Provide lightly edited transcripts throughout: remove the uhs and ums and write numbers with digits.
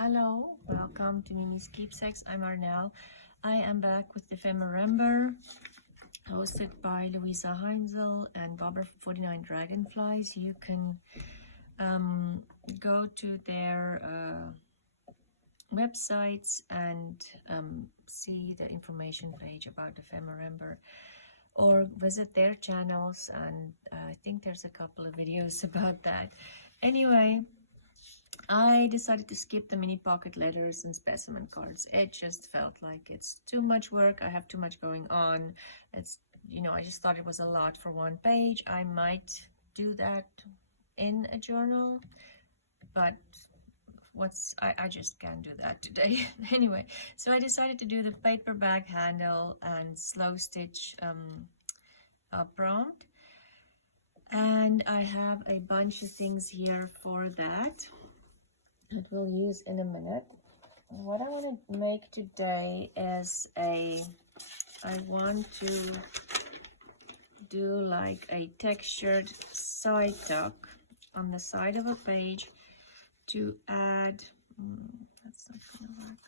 Hello, welcome to Miemie's Keepsakes. I'm Arnell. I am back with Dephemerember, hosted by Louisa Heinzel and Barbara 49 Dragonflies. You can go to their websites and see the information page about Dephemerember, or visit their channels, and I think there's a couple of videos about that. Anyway, I decided to skip the mini pocket letters and specimen cards. It just felt like it's too much work. I have too much going on. It's, I just thought it was a lot for one page. I might do that in a journal, but I just can't do that today. Anyway, so I decided to do the paper bag handle and slow stitch prompt. And I have a bunch of things here for that we'll use in a minute. What I want to make today is I want to do like a textured side tuck on the side of a page to add, that's not gonna work.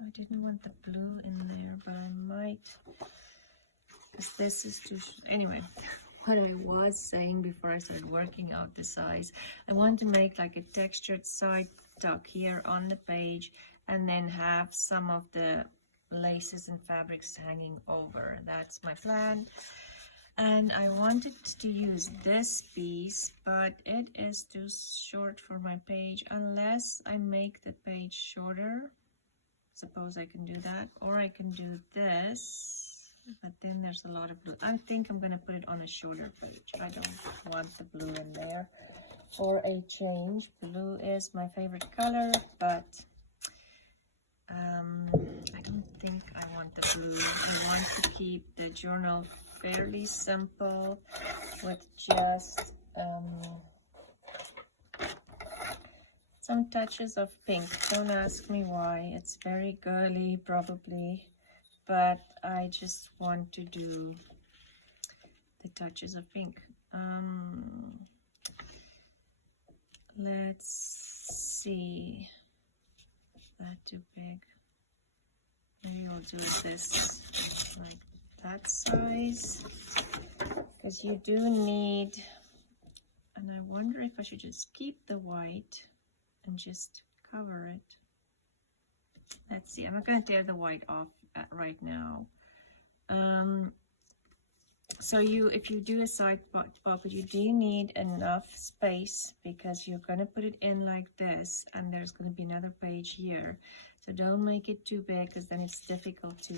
I didn't want the blue in there, but I might, because this is too, anyway. What I was saying before I started working out the size, I want to make like a textured side tuck here on the page, and then have some of the laces and fabrics hanging over. That's my plan. And I wanted to use this piece, but it is too short for my page unless I make the page shorter. Suppose I can do that, or I can do this, but then there's a lot of blue. I think I'm gonna put it on a shorter page. I don't want the blue in there for a change. Blue is my favorite color, but I don't think I want the blue. I want to keep the journal fairly simple with just some touches of pink. Don't ask me why. It's very girly probably, but I just want to do the touches of pink. Let's see. That too big. Maybe I'll do it this, like that size, because you do need, and I wonder if I should just keep the white and just cover it. Let's see. I'm not going to tear the white off right now. So if you do a side pocket, you do need enough space, because you're going to put it in like this, and there's going to be another page here. So don't make it too big, because then it's difficult to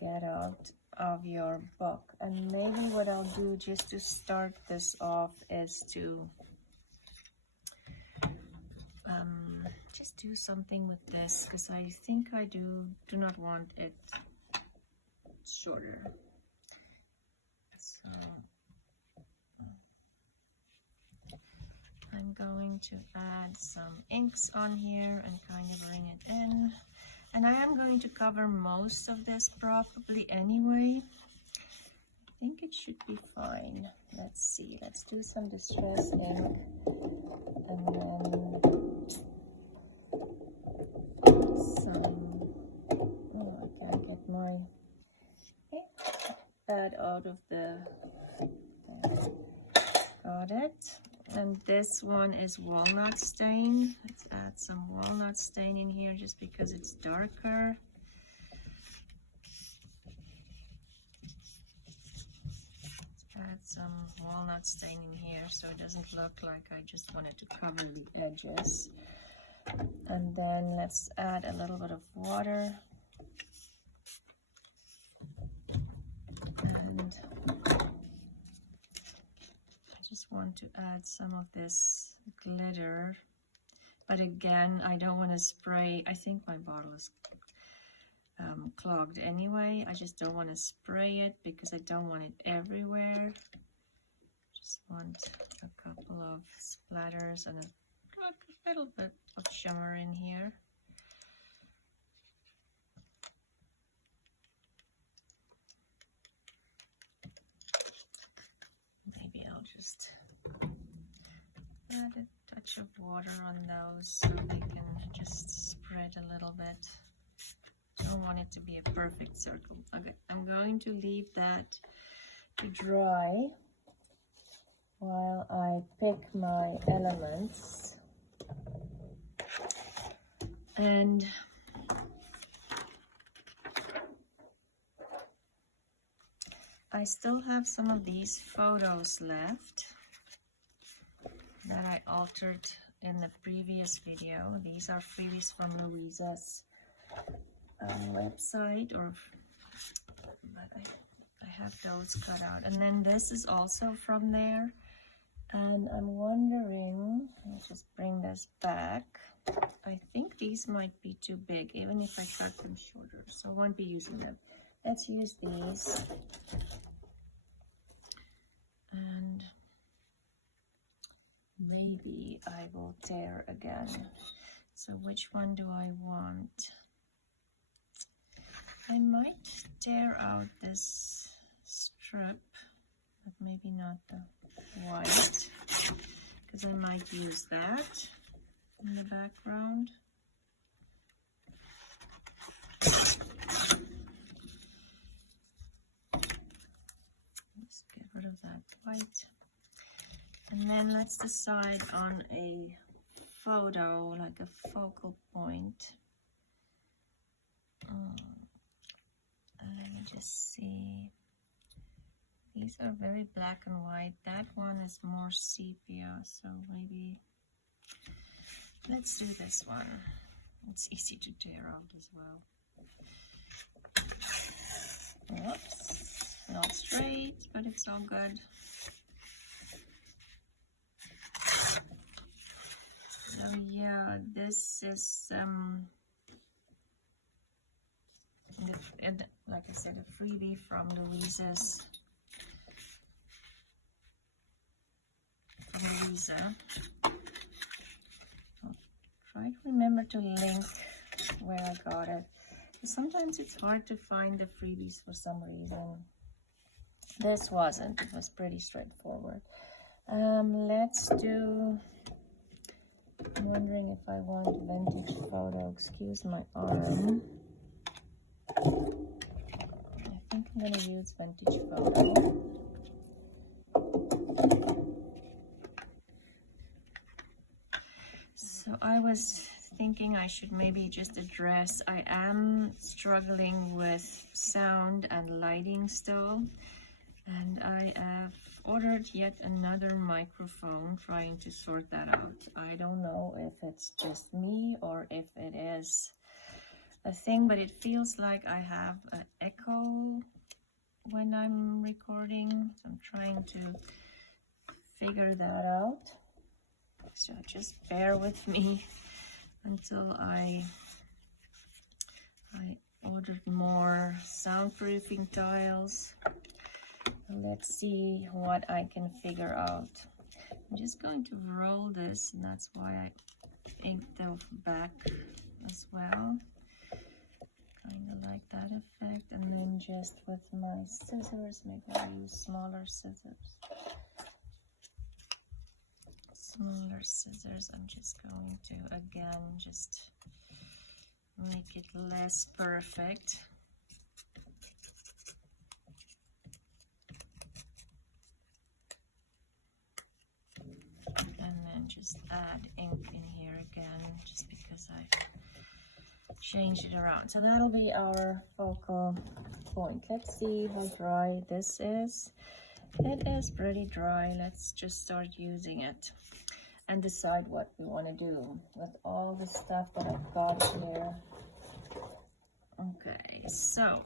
get out of your book. And maybe what I'll do just to start this off is to just do something with this, because I think I do not want it shorter. So I'm going to add some inks on here and kind of bring it in. And I am going to cover most of this probably anyway. I think it should be fine. Let's see. Let's do some distress ink, and then some, oh, I can't get mine. Okay, that out of the, got it. And this one is walnut stain. Let's add some walnut stain in here just because it's darker. Let's add some walnut stain in here so it doesn't look like I just wanted to cover the edges. And then let's add a little bit of water. And I just want to add some of this glitter, but again, I don't want to spray. I think my bottle is clogged anyway. I just don't want to spray it because I don't want it everywhere. Just want a couple of splatters and a little bit of shimmer in here. Maybe I'll just add a touch of water. water on those so they can just spread a little bit. Don't want it to be a perfect circle. Okay, I'm going to leave that to dry while I pick my elements. And I still have some of these photos left that I altered in the previous video. These are freebies from Louisa's website, but I have those cut out. And then this is also from there. And I'm wondering, I'll just bring this back. I think these might be too big, even if I cut them shorter, so I won't be using them. Let's use these. And maybe I will tear again. So which one do I want? I might tear out this strip, but maybe not the white, because I might use that in the background. Let's get rid of that white. And then let's decide on a photo, like a focal point. Let me just see. These are very black and white. That one is more sepia, so maybe let's do this one. It's easy to tear out as well. Oops, not straight, but it's all good. So yeah, this is and like I said, a freebie from Louisa. I'll try to remember to link where I got it. Sometimes it's hard to find the freebies for some reason. This wasn't. It was pretty straightforward. Let's do... I'm wondering if I want vintage photo. Excuse my arm. I think I'm going to use vintage photo. So I was thinking I should maybe just address, I am struggling with sound and lighting still, and I have ordered yet another microphone, trying to sort that out. I don't know if it's just me or if it is a thing, but it feels like I have an echo when I'm recording. So I'm trying to figure that out. So just bear with me until I ordered more soundproofing tiles. Let's see what I can figure out. I'm just going to roll this, and that's why I inked the back as well. Kind of like that effect. And then just with my scissors, maybe I'll use smaller scissors. Smaller scissors. I'm just going to, again, just make it less perfect. And then just add ink in here again, just because I changed it around. So that'll be our focal point. Let's see how dry this is. It is pretty dry. Let's just start using it and decide what we want to do with all the stuff that I've got here. Okay, so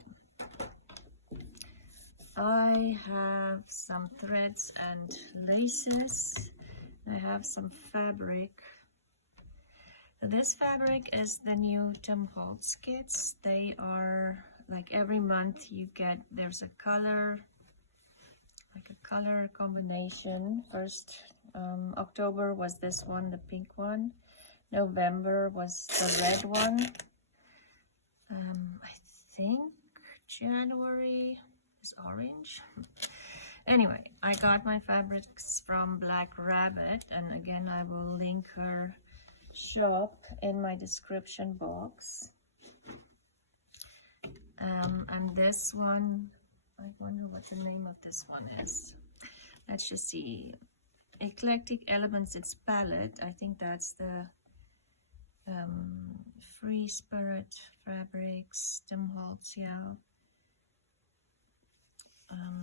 I have some threads and laces. I have some fabric. This fabric is the new Tim Holtz kits. They are like every month you get, there's a color, like a color combination. First, October was this one, the pink one. November was the red one. I think January is orange. Anyway, I got my fabrics from Black Rabbit, and again I will link her shop in my description box. And this one, I wonder what the name of this one is. Let's just see. Eclectic Elements, it's palette. I think that's the Free Spirit Fabrics, Tim Holtz, yeah.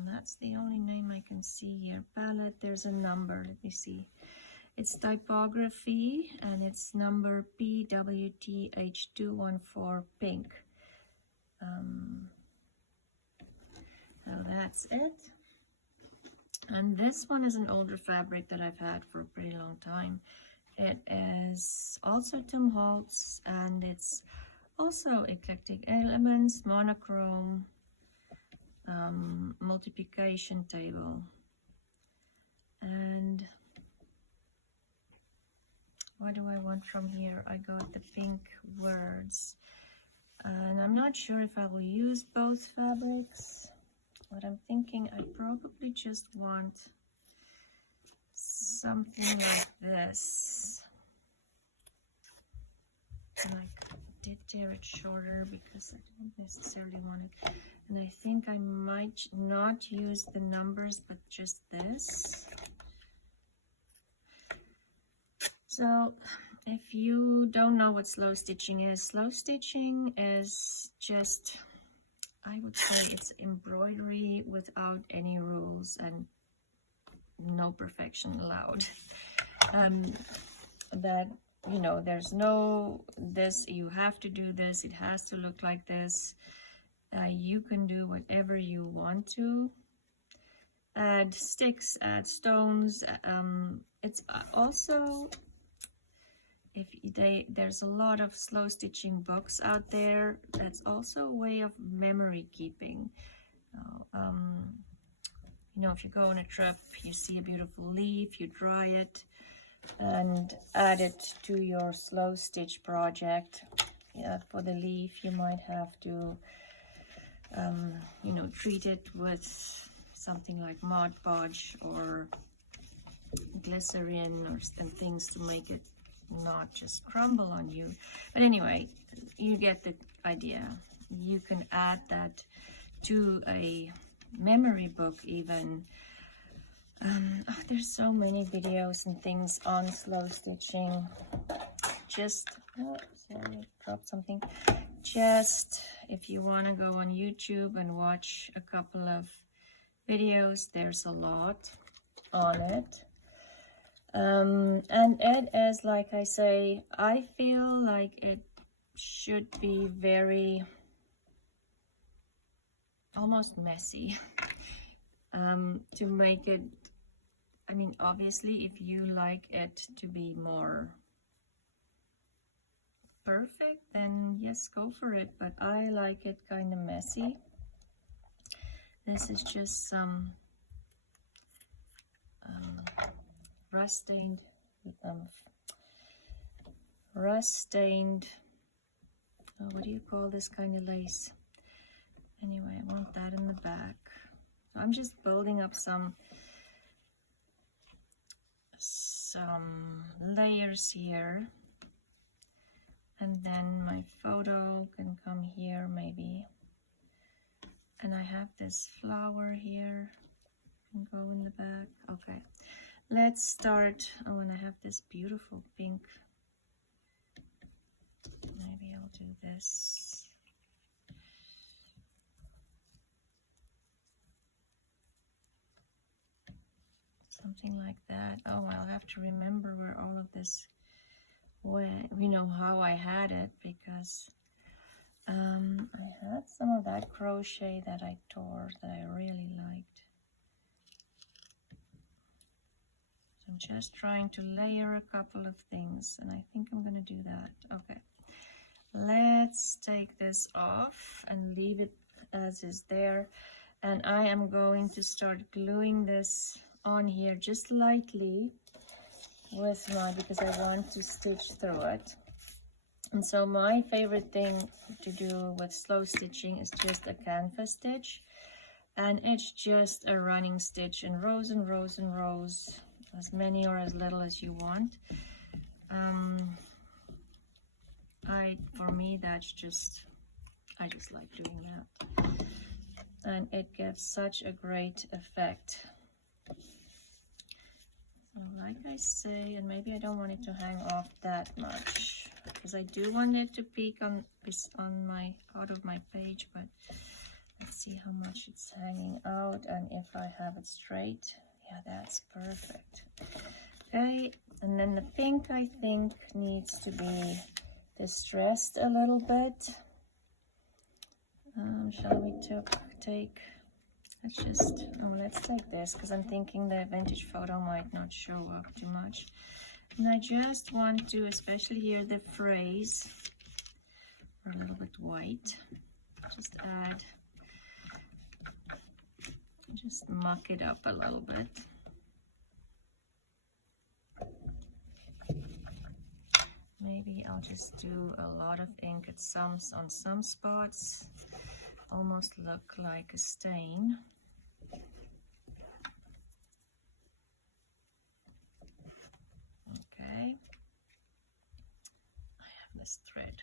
That's the only name I can see here. Palette, there's a number, let me see. It's typography, and it's number PWTH214 pink. So that's it. And this one is an older fabric that I've had for a pretty long time. It is also Tim Holtz, and it's also Eclectic Elements, monochrome, multiplication table. And what do I want from here? I got the pink words, and I'm not sure if I will use both fabrics, but I'm thinking I probably just want something like this. And I did tear it shorter because I don't necessarily want it. And I think I might not use the numbers, but just this. So if you don't know what slow stitching is just, I would say it's embroidery without any rules and no perfection allowed. That, you know, there's no this, you have to do this, it has to look like this. You can do whatever you want to. Add sticks, add stones. It's also, there's a lot of slow stitching books out there. That's also a way of memory keeping. You know, if you go on a trip, you see a beautiful leaf, you dry it and add it to your slow stitch project. Yeah, for the leaf, you might have to, you know, treat it with something like Mod Podge or glycerin and things to make it not just crumble on you. But anyway, you get the idea. You can add that to a memory book even. There's so many videos and things on slow stitching. Just, oh, sorry, I dropped something. Just, if you want to go on YouTube and watch a couple of videos, there's a lot on it. And it is, like I say, I feel like it should be very, almost messy, to make it, I mean, obviously, if you like it to be more perfect, then yes, go for it, but I like it kind of messy. This is just some rust-stained, what do you call this kind of lace? Anyway, I want that in the back. So I'm just building up some layers here, and then my photo can come here maybe. And I have this flower here and go in the back. Okay, let's start. Oh, and I have this beautiful pink. Maybe I'll do this. Something like that. Oh, I'll have to remember where all of this went, you know, how I had it, because I had some of that crochet that I tore that I really liked. So I'm just trying to layer a couple of things, and I think I'm going to do that. Okay, let's take this off and leave it as is there, and I am going to start gluing this on here just lightly with because I want to stitch through it. And so my favorite thing to do with slow stitching is just a canvas stitch, and it's just a running stitch in rows and rows and rows, as many or as little as you want. white, for me that's just, I just like doing that. And it gives such a great effect. So like I say, and maybe I don't want it to hang off that much, because I do want it to peek on my out of my page, but let's see how much it's hanging out and if I have it straight. Yeah, that's perfect. Okay, and then the pink I think needs to be distressed a little bit. Shall we take, let's take this, because I'm thinking the vintage photo might not show up too much. And I just want to, especially here, the phrase, a little bit white, just add, just muck it up a little bit. Maybe I'll just do a lot of ink on some spots, almost look like a stain. Okay, I have this thread.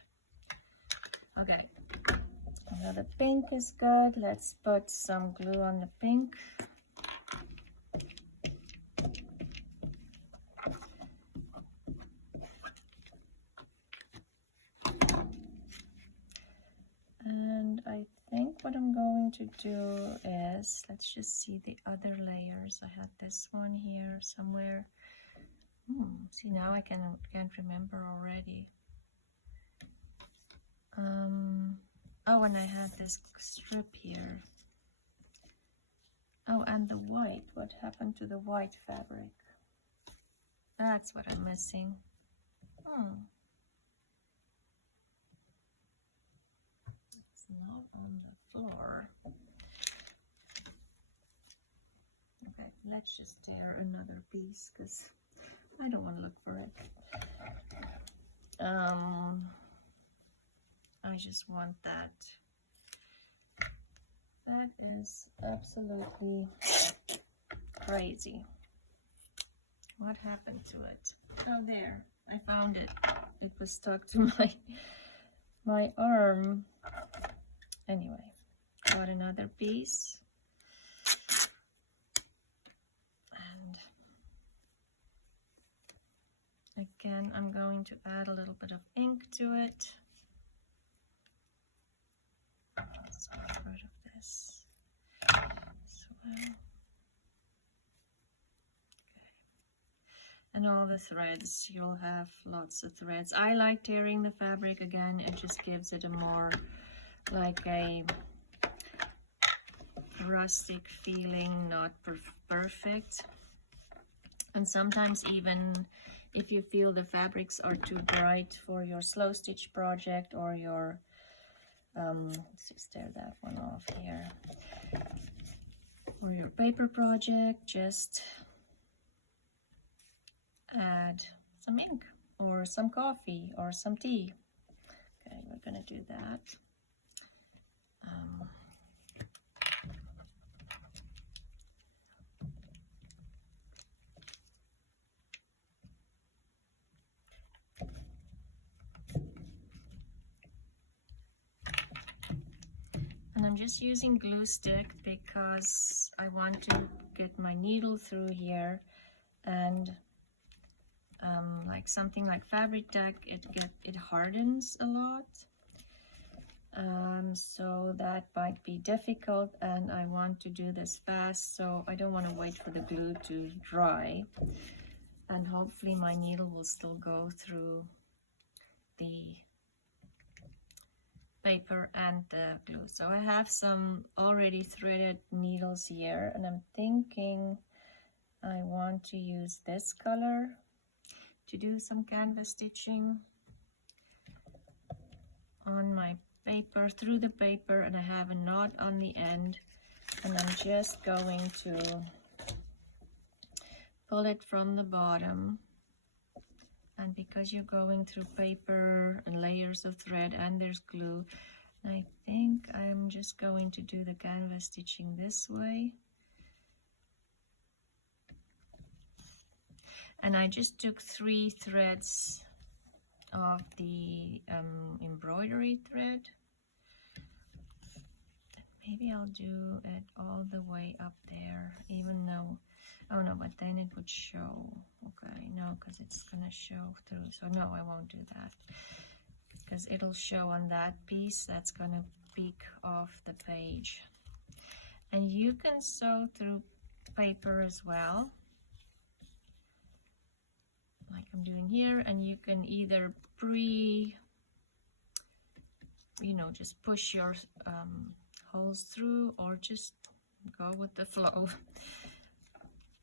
Okay, so the pink is good. Let's put some glue on the pink. And I think what I'm going to do is, let's just see the other layers. I had this one here somewhere. See, now I can't remember already. Oh, and I had this strip here. Oh, and the white. What happened to the white fabric? That's what I'm missing. It's not on the floor. Okay, let's just tear another piece, because I don't want to look for it. I just want that. That is absolutely crazy. What happened to it? Oh, there. I found it. It was stuck to my arm. Anyway, got another piece. And again, I'm going to add a little bit of ink to it. Let's get rid of this as well. Okay. And all the threads, you'll have lots of threads. I like tearing the fabric again. It just gives it a more like a rustic feeling, not perfect. And sometimes even if you feel the fabrics are too bright for your slow stitch project or your let's just tear that one off here, or your paper project, just add some ink or some coffee or some tea. Okay, we're gonna do that. And I'm just using glue stick because I want to get my needle through here, and like something like fabric tack, it hardens a lot, so that might be difficult, and I want to do this fast, so I don't want to wait for the glue to dry, and hopefully my needle will still go through the paper and the glue. So I have some already threaded needles here, and I'm thinking I want to use this color to do some canvas stitching on my paper, through the paper, and I have a knot on the end, and I'm just going to pull it from the bottom. And because you're going through paper and layers of thread and there's glue, I think I'm just going to do the canvas stitching this way. And I just took 3 threads of the embroidery thread. Maybe I'll do it all the way up there, even though, oh no, but then it would show. Okay, no, because it's gonna show through. So no, I won't do that, because it'll show on that piece that's gonna peek off the page. And you can sew through paper as well, like I'm doing here, and you can either just push your holes through, or just go with the flow.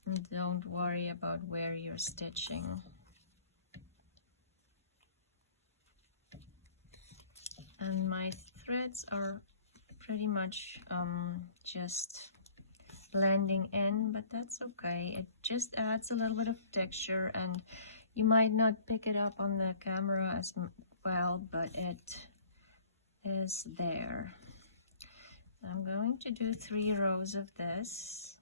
And don't worry about where you're stitching. And my threads are pretty much just blending in, but that's okay. It just adds a little bit of texture, and you might not pick it up on the camera as well, but it is there. I'm going to do 3 rows of this.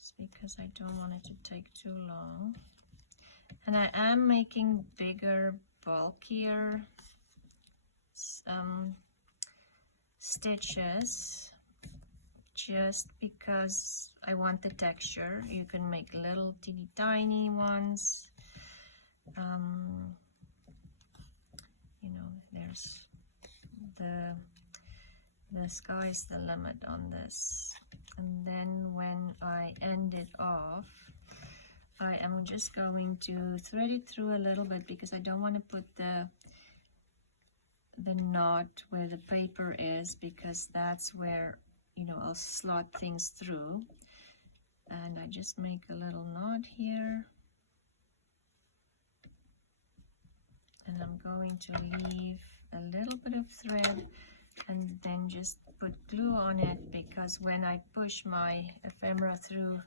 Just because I don't want it to take too long. And I am making bigger, bulkier stitches, just because I want the texture. You can make little teeny tiny ones. There's the sky's the limit on this. And then when I end it off, I am just going to thread it through a little bit, because I don't want to put the knot where the paper is, because that's where I'll slot things through. And I just make a little knot here, and I'm going to leave a little bit of thread and then just put glue on it, because when I push my ephemera through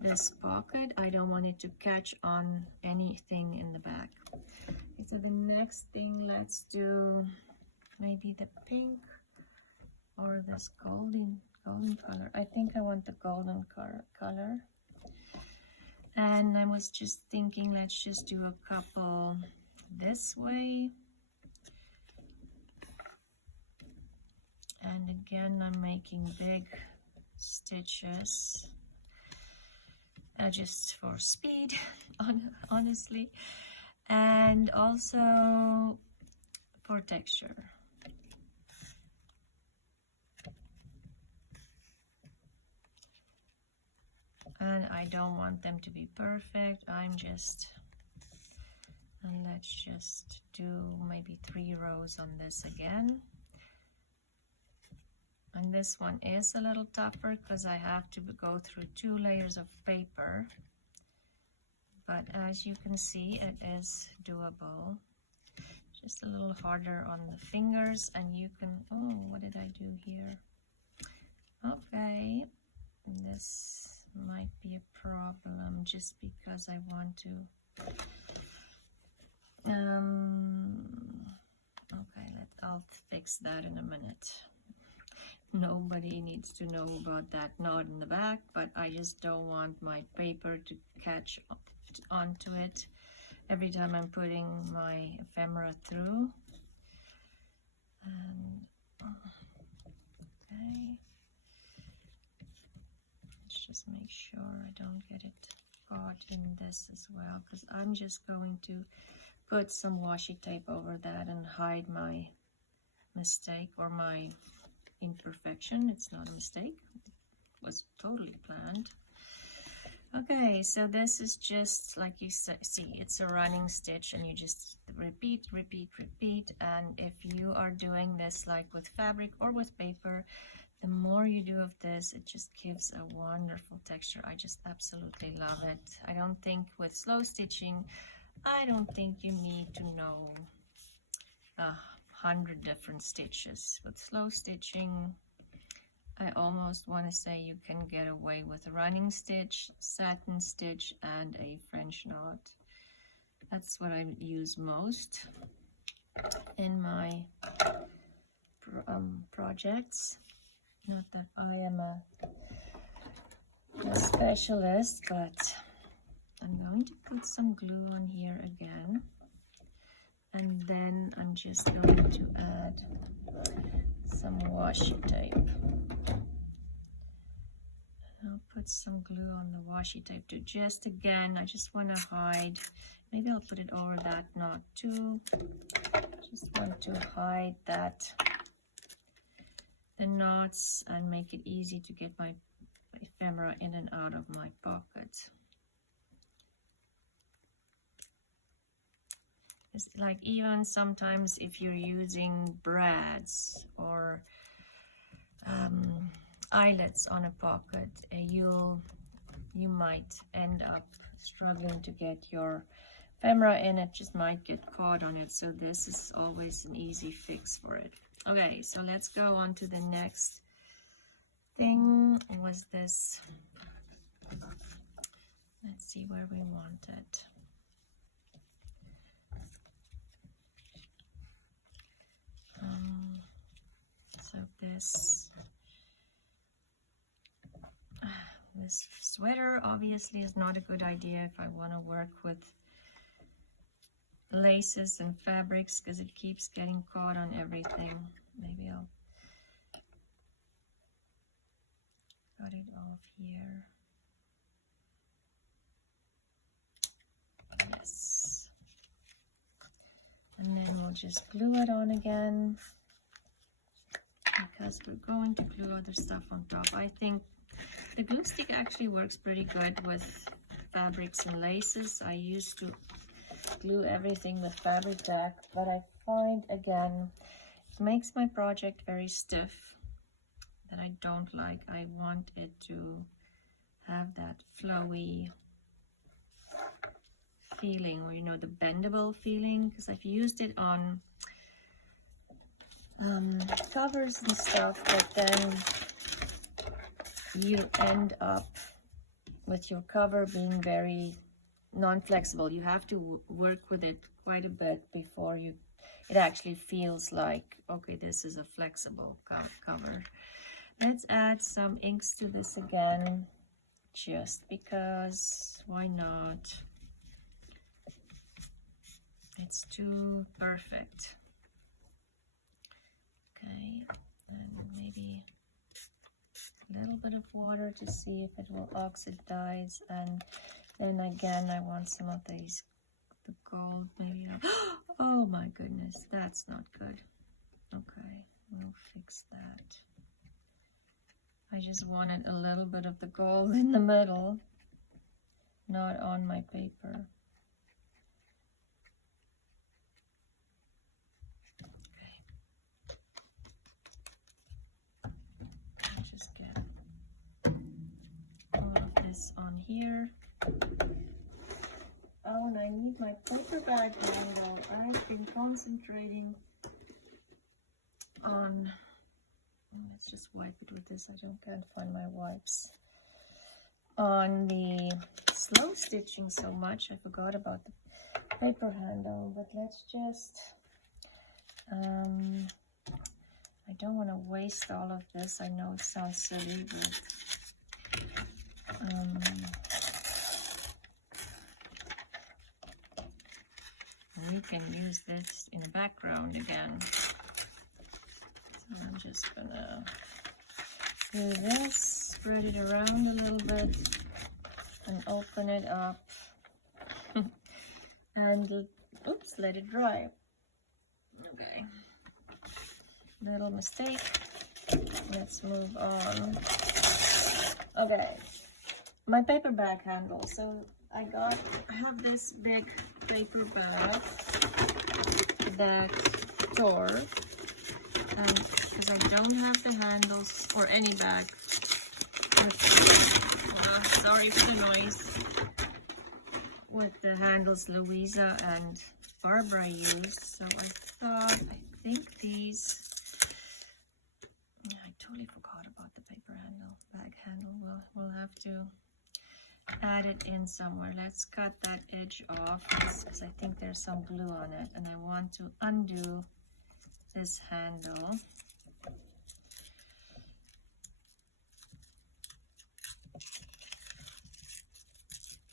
this pocket, I don't want it to catch on anything in the back. Okay, so the next thing, let's do maybe the pink or this golden color. I think I want the golden color. And I was just thinking, let's just do a couple this way. And again, I'm making big stitches, just for speed, honestly, and also for texture. And I don't want them to be perfect. And let's just do maybe 3 rows on this again. And this one is a little tougher because I have to go through 2 layers of paper. But as you can see, it is doable. Just a little harder on the fingers, and you can, oh, what did I do here? Okay, this might be a problem just because I want to, okay, I'll fix that in a minute. Nobody needs to know about that knot in the back, but I just don't want my paper to catch onto it every time I'm putting my ephemera through. And okay, let's just make sure I don't get it caught in this as well, because I'm just going to put some washi tape over that and hide my mistake or my imperfection. It's not a mistake, it was totally planned. Okay, so this is just like you see, it's a running stitch, and you just repeat, repeat, repeat. And if you are doing this like with fabric or with paper, the more you do of this, it just gives a wonderful texture. I just absolutely love it. I don't think with slow stitching, I don't think you need to know 100 different stitches. With slow stitching, I almost want to say you can get away with a running stitch, satin stitch, and a French knot. That's what I use most in my projects. Not that I am a specialist, but I'm going to put some glue on here again. And then I'm just going to add some washi tape. I'll put some glue on the washi tape to just, again, I just want to hide. Maybe I'll put it over that knot too. Just want to hide that, the knots, and make it easy to get my ephemera in and out of my pocket. It's like, even sometimes if you're using brads or eyelets on a pocket, you might end up struggling to get your ephemera in. It just might get caught on it, so this is always an easy fix for it. Okay, so let's go on to the next thing. Was this, let's see where we want it. So this sweater obviously is not a good idea if I want to work with laces and fabrics, because it keeps getting caught on everything. Maybe I'll cut it off here. Yes. And then we'll just glue it on again, because we're going to glue other stuff on top. I think the glue stick actually works pretty good with fabrics and laces. I used to glue everything with fabric tack, but I find, again, it makes my project very stiff, that I don't like. I want it to have that flowy feeling, or, you know, the bendable feeling, because I've used it on covers and stuff, but then you end up with your cover being very non-flexible. You have to work with it quite a bit before it actually feels like, okay, this is a flexible cover. Let's add some inks to this again, just because, why not? It's too perfect. Okay, and maybe a little bit of water to see if it will oxidize, and then again I want some of the gold, maybe. Oh my goodness, that's not good. Okay, we'll fix that. I just wanted a little bit of the gold in the middle, not on my paper. On here. Oh, and I need my paper bag handle. I've been concentrating on, let's just wipe it with this. Can't find my wipes. On the slow stitching so much, I forgot about the paper handle. But let's just, I don't want to waste all of this. I know it sounds silly, but we can use this in the background again. So I'm just gonna do this, spread it around a little bit, and open it up, and oops, let it dry. Okay, little mistake. Let's move on. Okay, my paper bag handle. So I have this big paper bag that tore, and because I don't have the handles, or any bag with, sorry for the noise, with the handles Louisa and Barbara used. So I think these, I totally forgot about the paper handle, bag handle. We'll have to add it in somewhere. Let's cut that edge off, because I think there's some glue on it, and I want to undo this handle.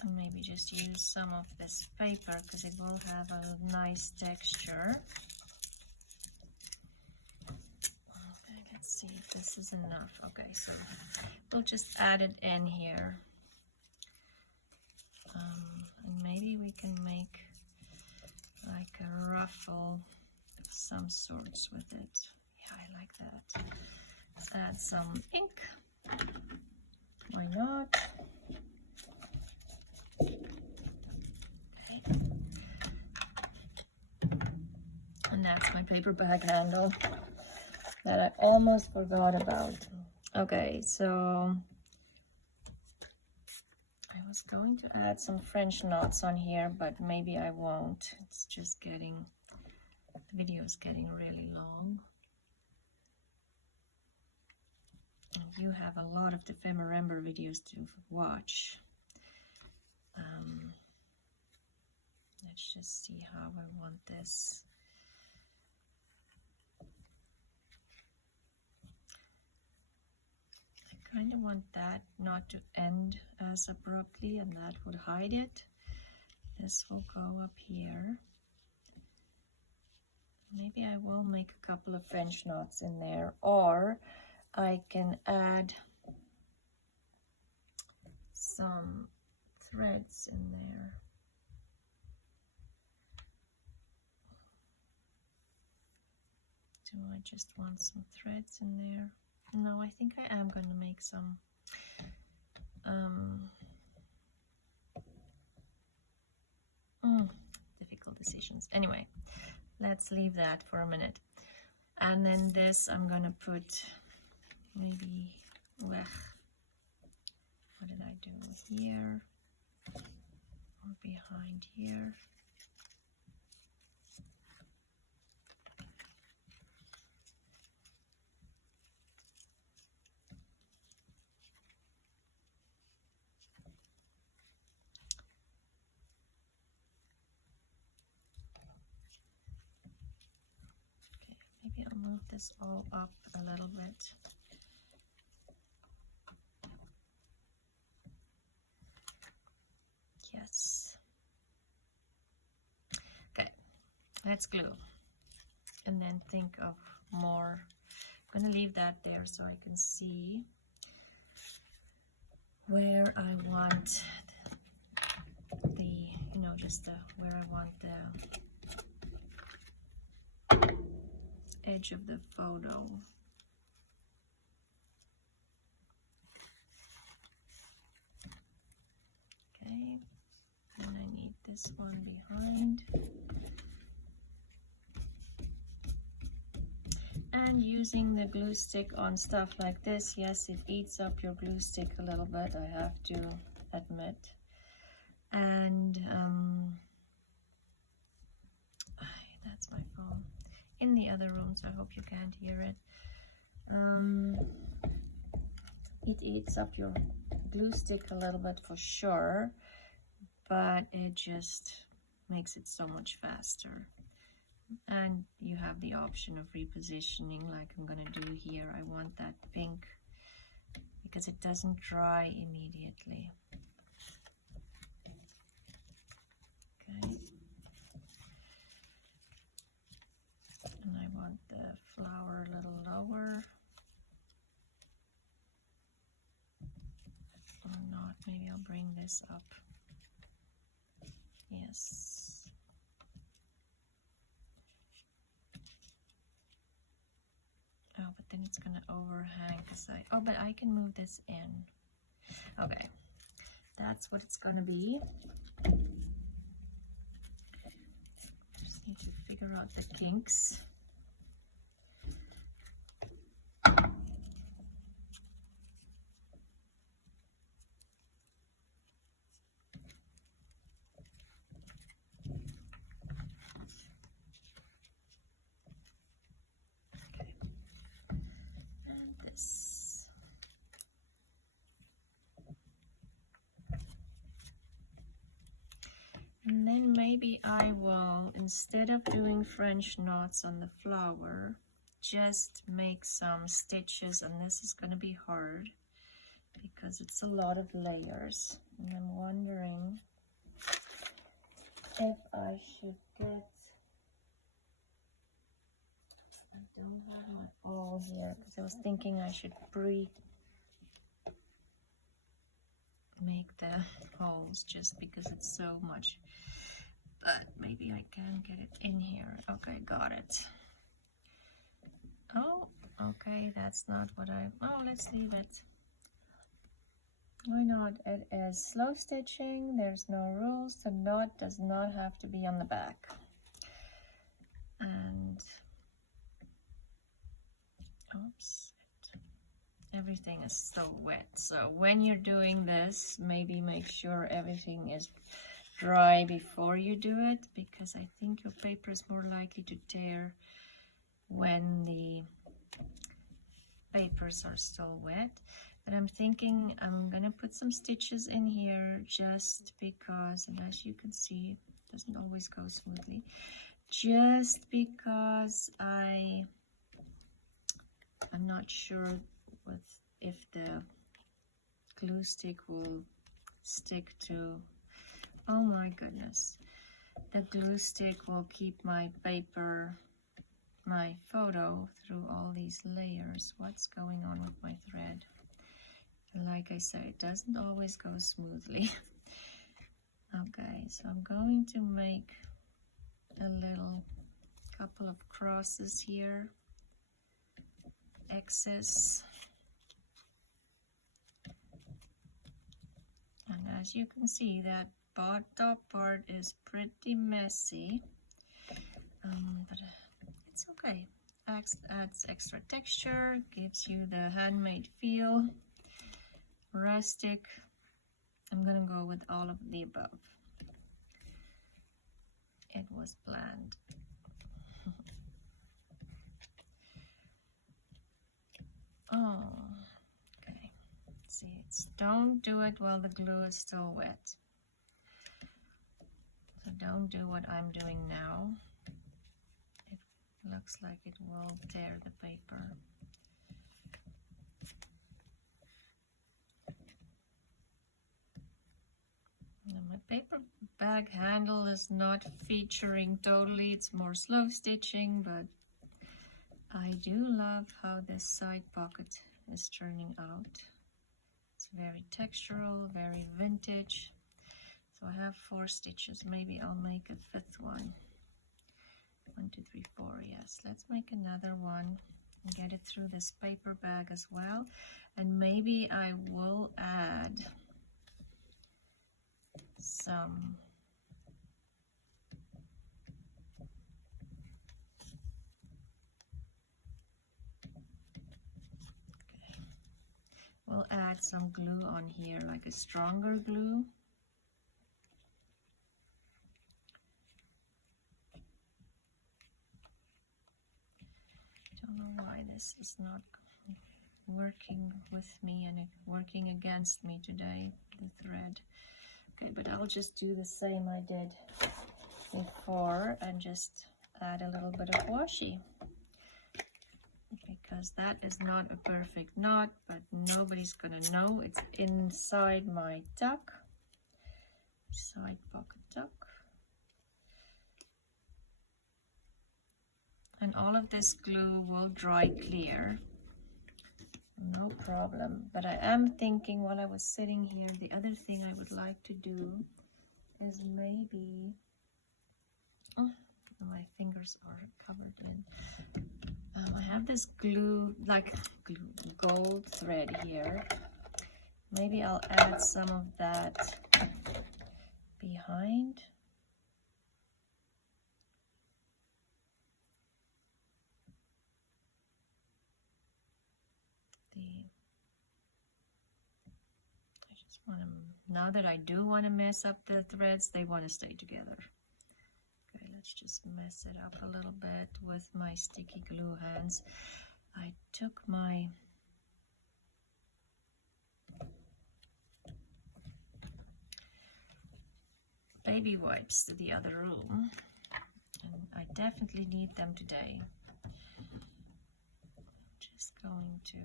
And maybe just use some of this paper because it will have a nice texture. Okay, let's see if this is enough. Okay, so we'll just add it in here. And maybe we can make like a ruffle of some sorts with it. Yeah, I like that. Let's add some ink. Why not? Okay. And that's my paper bag handle that I almost forgot about. Okay, so I was going to add some French knots on here, but maybe I won't. It's just getting, the video is getting really long. And you have a lot of Dephemerember videos to watch. Let's just see how I want this. I kind of want that not to end as abruptly, and that would hide it. This will go up here. Maybe I will make a couple of French knots in there, or I can add some threads in there. Do I just want some threads in there? No, I think I am going to make some difficult decisions. Anyway, let's leave that for a minute. And then this I'm going to put maybe, what did I do here or behind here? Maybe I'll move this all up a little bit. Yes. Okay, let's glue. And then think of more. I'm going to leave that there so I can see where I want the, you know, just where I want the edge of the photo. Okay, then I need this one behind. And using the glue stick on stuff like this, yes, it eats up your glue stick a little bit, I have to admit. And that's my phone in the other room, so I hope you can't hear it. It eats up your glue stick a little bit for sure, but it just makes it so much faster. And you have the option of repositioning like I'm going to do here. I want that pink because it doesn't dry immediately. Okay. And I want the flower a little lower. Or not, maybe I'll bring this up. Yes. Oh, but then it's gonna overhang because but I can move this in. Okay, that's what it's gonna be. Just need to figure out the kinks. And then maybe I will, instead of doing French knots on the flower, just make some stitches, and this is going to be hard because it's a lot of layers, and I'm wondering if I should get, I don't have it all here because I was thinking I should make the holes just because it's so much, but maybe I can get it in here. Okay, got it. Oh, okay, that's not what oh, let's leave it. Why not? It is slow stitching, there's no rules, the knot does not have to be on the back. And, oops, everything is so wet. So when you're doing this, maybe make sure everything is dry before you do it, because I think your paper is more likely to tear when the papers are still wet. But I'm thinking I'm gonna put some stitches in here just because, and as you can see, it doesn't always go smoothly, just because I'm not sure if the glue stick will stick to, oh my goodness, the glue stick will keep my paper, my photo through all these layers. What's going on with my thread? Like I said, it doesn't always go smoothly. Okay, so I'm going to make a little couple of crosses here, X's, and as you can see, that top part is pretty messy, but it's okay. Adds extra texture, gives you the handmade feel. Rustic. I'm gonna go with all of the above. It was planned. Oh, okay. See, don't do it while the glue is still wet. So don't do what I'm doing now. It looks like it will tear the paper. Now my paper bag handle is not featuring totally, it's more slow stitching, but I do love how this side pocket is turning out. It's very textural, very vintage. So I have 4 stitches, maybe I'll make a 5th one. 1, 2, 3, 4, yes. Let's make another one and get it through this paper bag as well. And maybe I will add some we'll add some glue on here, like a stronger glue. Don't know why this is not working with me and working against me today, the thread. Okay, but I'll just do the same I did before and just add a little bit of washi, because that is not a perfect knot, but nobody's gonna know. It's inside my tuck, side pocket tuck. And all of this glue will dry clear, no problem. But I am thinking while I was sitting here, the other thing I would like to do is maybe, oh, my fingers are covered in, I have this glue, gold thread here. Maybe I'll add some of that behind. I just want to, now that I do want to mess up the threads, they want to stay together. Okay, let's just mess it up a little bit with my sticky glue hands. I took my baby wipes to the other room, and I definitely need them today. Just going to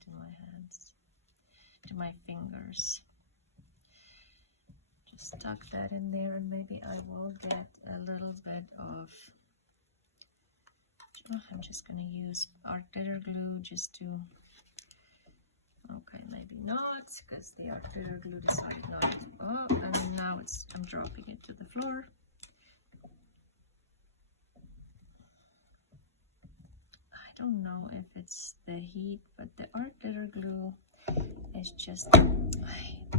to my hands, to my fingers. Just tuck that in there, and maybe I will get a little bit of, I'm just going to use art glitter glue just to, okay, maybe not, because the art glitter glue decided not to, oh, and now I'm dropping it to the floor. I don't know if it's the heat, but the art glitter glue is just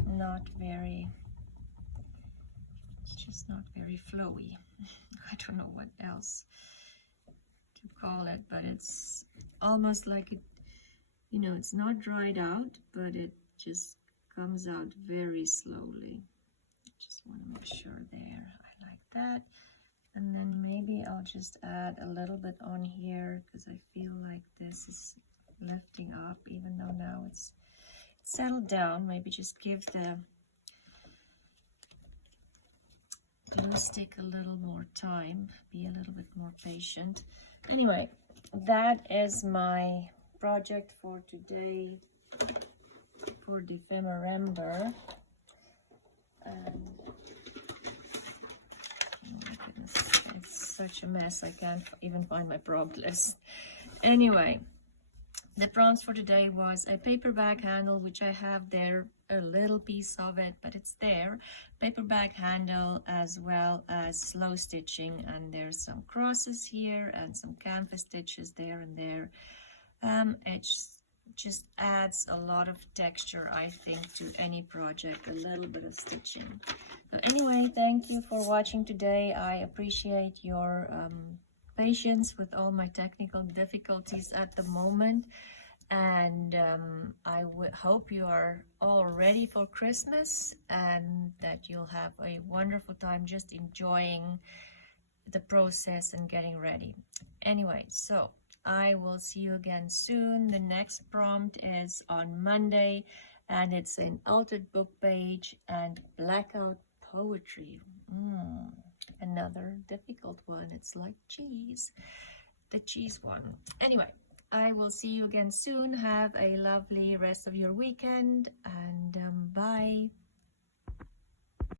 not very, it's just not very flowy. I don't know what else to call it, but it's almost like it, you know, it's not dried out, but it just comes out very slowly. Just want to make sure there. I like that. And then maybe I'll just add a little bit on here, because I feel like this is lifting up, even though now it's settled down. Maybe just give the glue stick a little more time, be a little bit more patient. Anyway, that is my project for today for Dephemerember. And oh my goodness, it's such a mess, I can't even find my prompt list. Anyway, the prompts for today was a paper bag handle, which I have there, a little piece of it, but it's there. Paper bag handle, as well as slow stitching, and there's some crosses here and some canvas stitches there and there. It just adds a lot of texture, I think, to any project, a little bit of stitching. So anyway, thank you for watching today. I appreciate your patience with all my technical difficulties at the moment, and I hope you are all ready for Christmas and that you'll have a wonderful time just enjoying the process and getting ready. Anyway, so I will see you again soon. The next prompt is on Monday, and it's an altered book page and blackout poetry. Another difficult one. It's like cheese, the cheese one. Anyway, I will see you again soon. Have a lovely rest of your weekend, and bye.